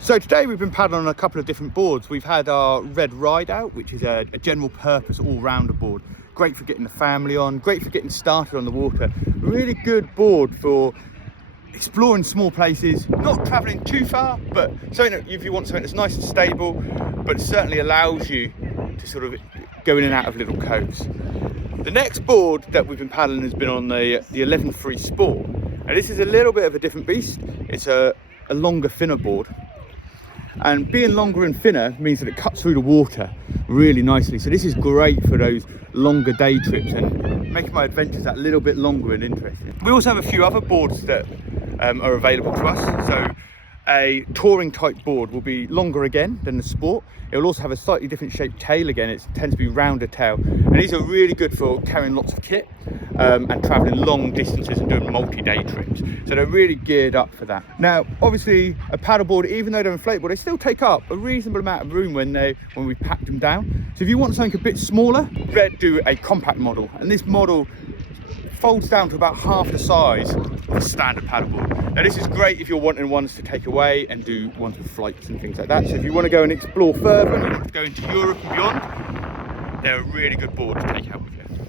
So today we've been paddling on a couple of different boards. We've had our red ride out, which is a general purpose all-rounder board. Great for getting the family on, great for getting started on the water. Really good board for exploring small places, not traveling too far, but something that if you want something that's nice and stable, but certainly allows you to sort of go in and out of little coves. The next board that we've been paddling has been on the 11.3 Sport. Now this is a little bit of a different beast. It's a longer, thinner board. And being longer and thinner means that it cuts through the water really nicely. So this is great for those longer day trips and making my adventures that little bit longer and interesting. We also have a few other boards that are available to us. So a touring type board will be longer again than the Sport. It will also have a slightly different shaped tail again. It tends to be rounder tail. And these are really good for carrying lots of kit and traveling long distances and doing multi-day trips. So they're really geared up for that. Now, obviously a paddleboard, even though they're inflatable, they still take up a reasonable amount of room when we pack them down. So if you want something a bit smaller, Red do a compact model. And this model folds down to about half the size of a standard paddleboard. Now this is great if you're wanting ones to take away and do ones with flights and things like that. So if you want to go and explore further and you want to go into Europe and beyond, they're a really good board to take out with you.